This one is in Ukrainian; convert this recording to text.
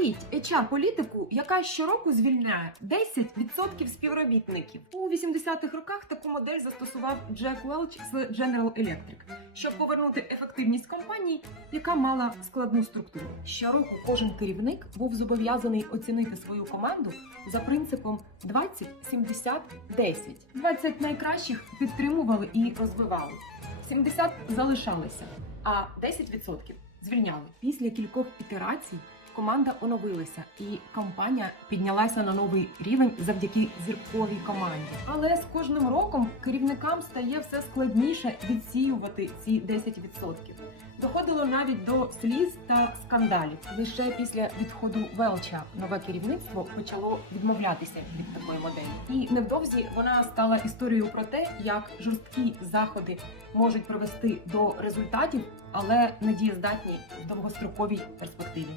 Уявіть HR-політику, яка щороку звільняє 10% співробітників. У 80-х роках таку модель застосував Джек Велч з General Electric, щоб повернути ефективність компанії, яка мала складну структуру. Щороку кожен керівник був зобов'язаний оцінити свою команду за принципом 20, 70, 10. 20 найкращих підтримували і розвивали. 70 залишалися, а 10% звільняли. Після кількох ітерацій команда оновилася, і компанія піднялася на новий рівень завдяки зірковій команді. Але з кожним роком керівникам стає все складніше відсіювати ці 10%. Доходило навіть до сліз та скандалів. Лише після відходу Велча нове керівництво почало відмовлятися від такої моделі. І невдовзі вона стала історією про те, як жорсткі заходи можуть привести до результатів, але не дієздатні в довгостроковій перспективі.